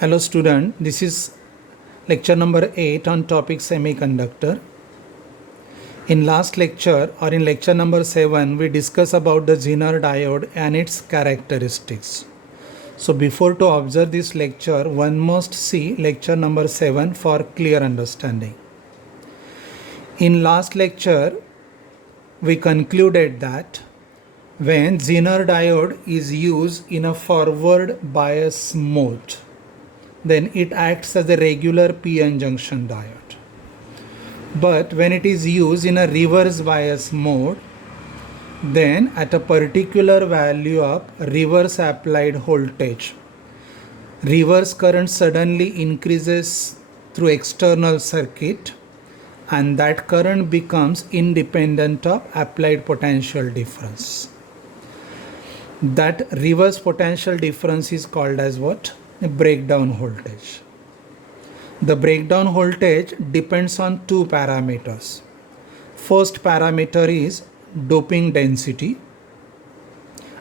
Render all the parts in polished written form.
Hello student, this is lecture number 8 on topic semiconductor. In last lecture or in lecture number 7 we discuss about the Zener diode and its characteristics. So before to observe this lecture one must see lecture number 7 for clear understanding. In last lecture we concluded that when Zener diode is used in a forward bias mode, then it acts as a regular p-n junction diode. But when it is used in a reverse bias mode, then at a particular value of reverse applied voltage, reverse current suddenly increases through external circuit and that current becomes independent of applied potential difference. That reverse potential difference is called as what? Breakdown voltage. The breakdown voltage depends on two parameters. First parameter is doping density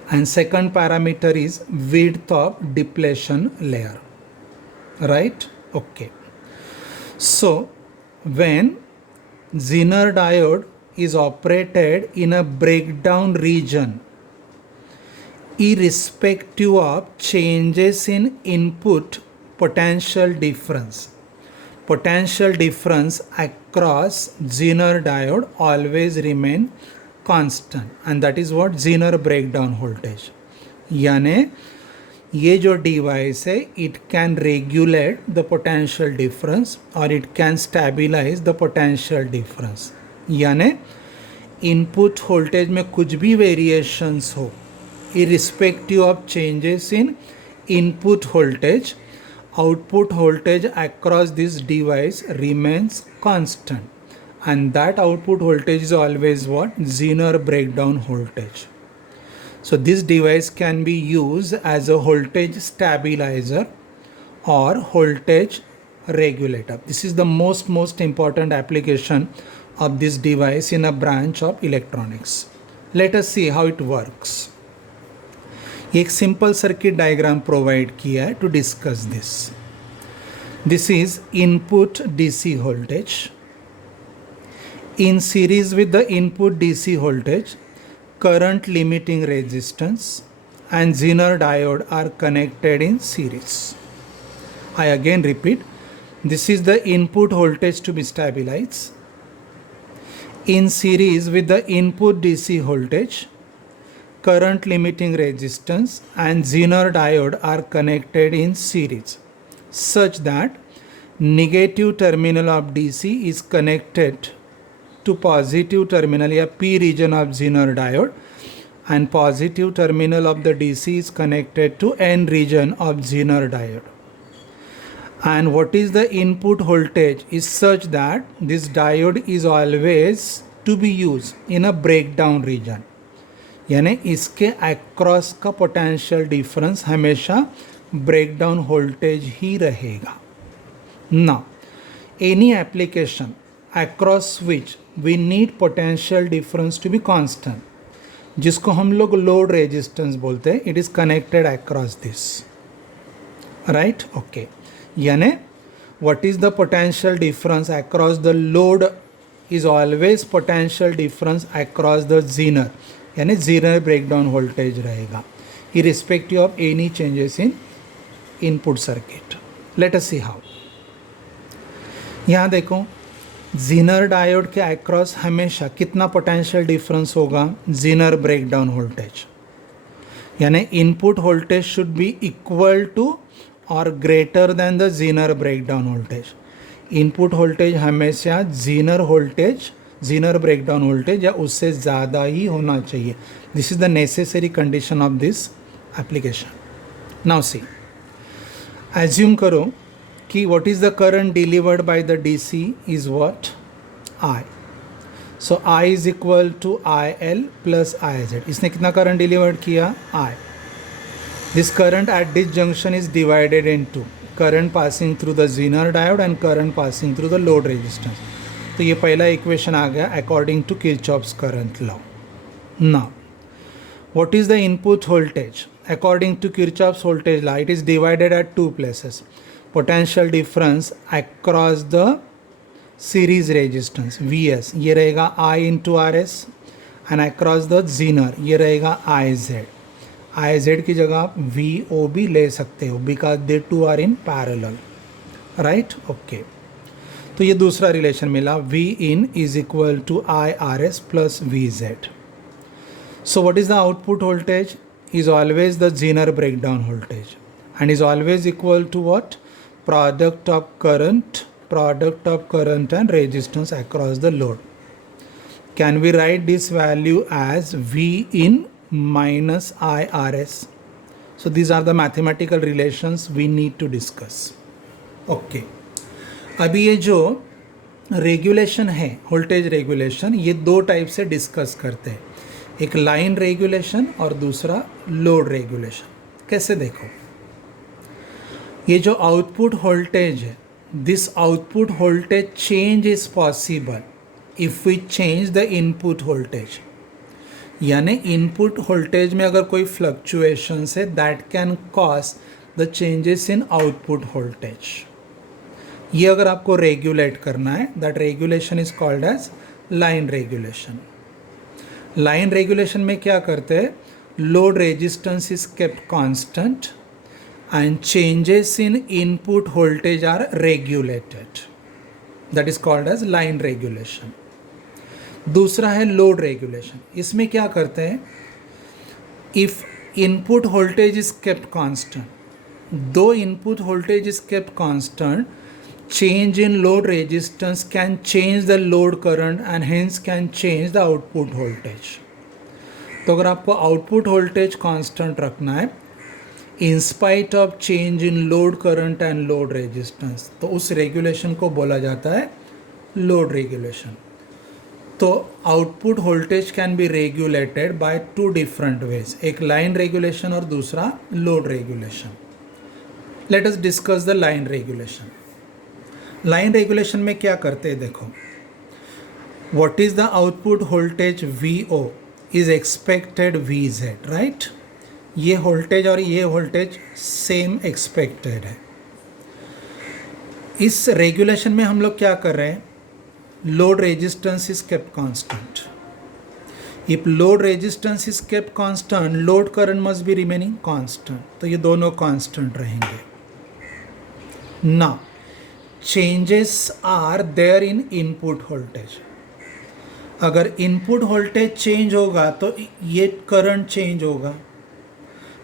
and second parameter is width of depletion layer. Right? Okay. So when Zener diode is operated in a breakdown region, irrespective of changes in input potential difference across Zener diode always remain constant, and that is what Zener breakdown voltage. यानी ये जो device है it can regulate the potential difference or it can stabilize the potential difference. यानी input voltage में कुछ भी variations हो, irrespective of changes in input voltage, output voltage across this device remains constant, and that output voltage is always what? Zener breakdown voltage. So this device can be used as a voltage stabilizer or voltage regulator. This is the most important application of this device in a branch of electronics. Let us see how it works. एक simple circuit diagram provide किया है to discuss this. This is input DC voltage. In series with the input DC voltage, current limiting resistance and Zener diode are connected in series. I again repeat, this is the input voltage to be stabilized. In series with the input DC voltage, current limiting resistance and Zener diode are connected in series such that negative terminal of DC is connected to positive terminal या P region of Zener diode and positive terminal of the DC is connected to N region of Zener diode. And what is the input voltage is such that this diode is always to be used in a breakdown region. यानी इसके across का potential difference हमेशा breakdown voltage ही रहेगा. ना any application across which we need potential difference to be constant, जिसको हम लोग load resistance बोलते हैं, it is connected across this. Right? Okay. यानी what is the potential difference across the load is always potential difference across the Zener, यानी Zener breakdown voltage रहेगा irrespective of any changes in input circuit. Let us see how. यहाँ देखो, Zener diode के across हमेशा कितना potential difference होगा? Zener breakdown voltage. यानी input voltage should be equal to और greater than the Zener breakdown voltage. Input voltage हमेशा Zener breakdown voltage या उससे ज़्यादा ही होना चाहिए. This is the necessary condition of this application. Now see, assume करो कि what is the current delivered by the DC is what? I. So I is equal to IL plus IZ. इसने कितना current delivered किया? I. This current at this junction is divided into current passing through the Zener diode and current passing through the load resistance. तो ये पहला equation आ गया according to Kirchhoff's current law. Now, what is the input voltage according to Kirchhoff's voltage law, it is divided at two places. Potential difference across the series resistance Vs, ये रहेगा I into Rs, and across the zener ये रहेगा Iz. Iz की जगह आप VOB ले सकते हो because they two are in parallel, right? Okay. तो ये दूसरा रिलेशन मिला, V in is equal to IRS plus VZ. So what is the output voltage? Is always the Zener breakdown voltage and is always equal to what? Product of current and resistance across the load. Can we write this value as V in minus IRS? So these are the mathematical relations we need to discuss. Okay. अभी ये जो regulation है, voltage regulation, ये दो type से discuss करते हैं, एक लाइन रेगुलेशन और दूसरा लोड रेगुलेशन. कैसे देखो, ये जो आउटपुट वोल्टेज है, this output voltage change is possible if we change the input voltage. यानी इनपुट वोल्टेज में अगर कोई फ्लक्चुएशंस है, that can cause the changes in output voltage. ये अगर आपको रेगुलेट करना है, that regulation is called as line regulation. Line regulation में क्या करते हैं, load resistance is kept constant and changes in input voltage are regulated, that is called as line regulation. दूसरा है लोड रेगुलेशन. इसमें क्या करते हैं, if input voltage is kept constant, दो input voltage is kept constant, change in load resistance can change the load current and hence can change the output voltage. तो अगर आपको आउटपुट वोल्टेज कांस्टेंट रखना है in spite of change in load current and load resistance, तो उस regulation को बोला जाता है लोड रेगुलेशन. तो output voltage can be regulated by two different ways, एक लाइन रेगुलेशन और दूसरा load regulation. Let us discuss the line regulation. Line regulation में क्या करते हैं, देखो, what is the output voltage VO is expected VZ, right. ये voltage और ये वोल्टेज सेम एक्सपेक्टेड है. इस रेगुलेशन में हम लोग क्या कर रहे हैं, load resistance is kept constant. If load resistance is kept constant, load current must be remaining constant. तो ये दोनों कांस्टेंट रहेंगे. Now changes are there in input voltage. अगर इनपुट वोल्टेज चेंज होगा तो ये करंट चेंज होगा,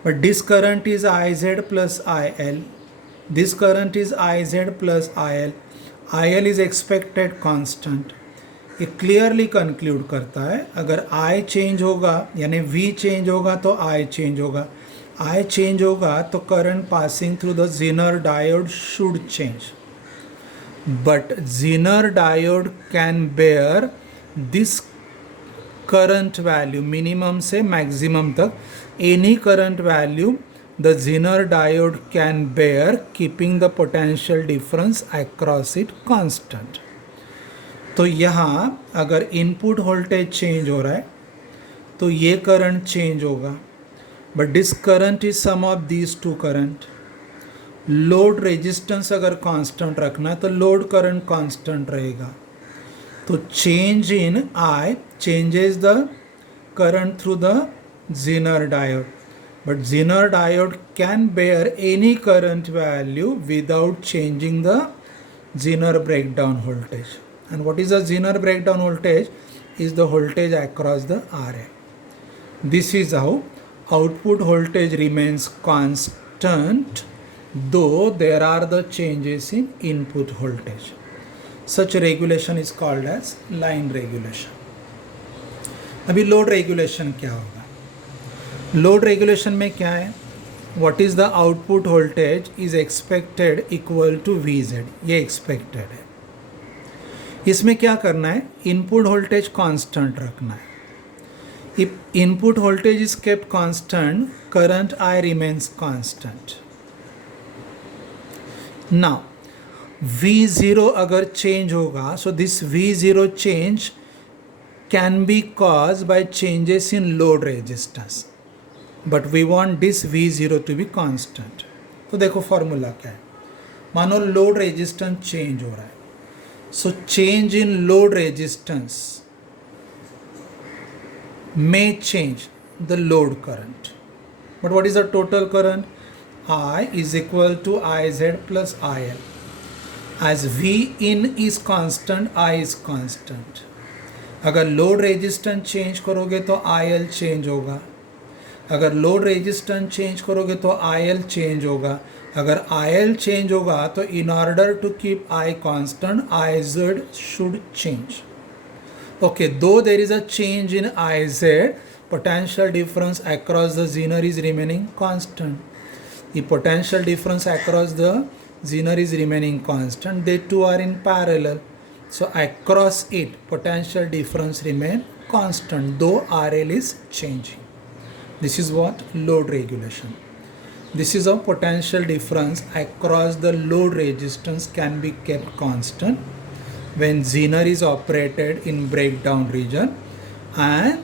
but this current is IZ plus IL, this current is IZ plus IL. IL is expected constant. ये क्लियरली कंक्लूड करता है, अगर I change होगा यानी V चेंज होगा तो I चेंज होगा, I चेंज होगा तो current passing through the Zener diode should change. But Zener diode can bear this current value, minimum से maximum तक, any current value the Zener diode can bear, keeping the potential difference across it constant. तो यहाँ अगर input voltage change हो रहा है तो ये करंट चेंज होगा, but this current is sum of these two current. Load resistance अगर कांस्टेंट रखना है तो लोड करंट कांस्टेंट रहेगा. तो change in I changes the current through the Zener diode, but Zener diode can bear any current value without changing the Zener breakdown voltage. And what is the Zener breakdown voltage? Is the voltage across the RA. This is how output voltage remains constant though there are the changes in input voltage. Such regulation is called as line regulation. अभी load regulation क्या होगा, load regulation में क्या है, what is the output voltage is expected equal to VZ, ये expected है. इसमें क्या करना है, इनपुट वोल्टेज कांस्टेंट रखना है. If input voltage is kept constant, current I remains constant. Now V0 अगर चेंज होगा, so this V0 change can be cause by changes in load resistance. But we want this V0 to be constant. तो देखो formula क्या है, मानो load resistance change हो रहा है, so change in load resistance may change the load current. But what is the total current? I is equal to Iz plus IL. As V in is constant, I is constant. अगर load resistance change करोगे तो IL change होगा, अगर load resistance change करोगे तो IL change होगा, अगर IL change होगा तो in order to keep I constant, Iz should change. Okay, though there is a change in Iz, potential difference across the zener is remaining constant. The potential difference across the zener is remaining constant. They two are in parallel. So across it, potential difference remain constant, though RL is changing. This is what load regulation. This is a potential difference across the load resistance can be kept constant when zener is operated in breakdown region and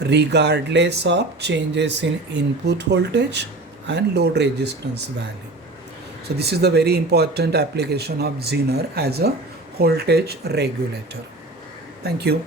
regardless of changes in input voltage and load resistance value. So this is the very important application of zener as a voltage regulator. Thank you.